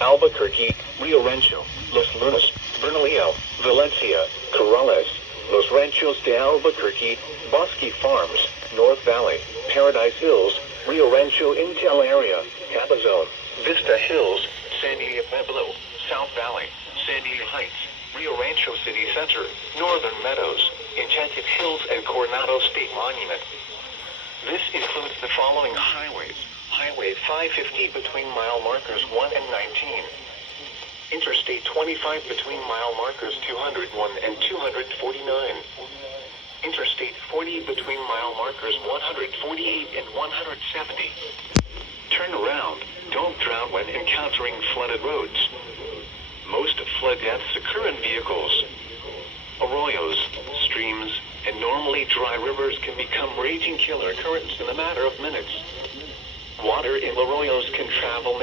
Albuquerque, Rio Rancho, Los Lunas, Bernalillo, Valencia, Corrales, Los Ranchos de Albuquerque, Bosque Farms, North Valley, Paradise Hills, Rio Rancho Intel Area, Cabazon, Vista Hills, San Diego Pueblo, South Valley, San Diego Heights, Rio Rancho City Center, Northern Meadows, Enchanted Hills, and Coronado State Monument. This includes the following highways. Highway 550 between mile markers 1 and 19. Interstate 25 between mile markers 201 and 249. Interstate 40 between mile markers 148 and 170. Turn around. Don't drown when encountering flooded roads. Most flood deaths occur in vehicles. Arroyos, streams, and normally dry rivers can become raging killer currents in a matter of minutes. Water in arroyos can travel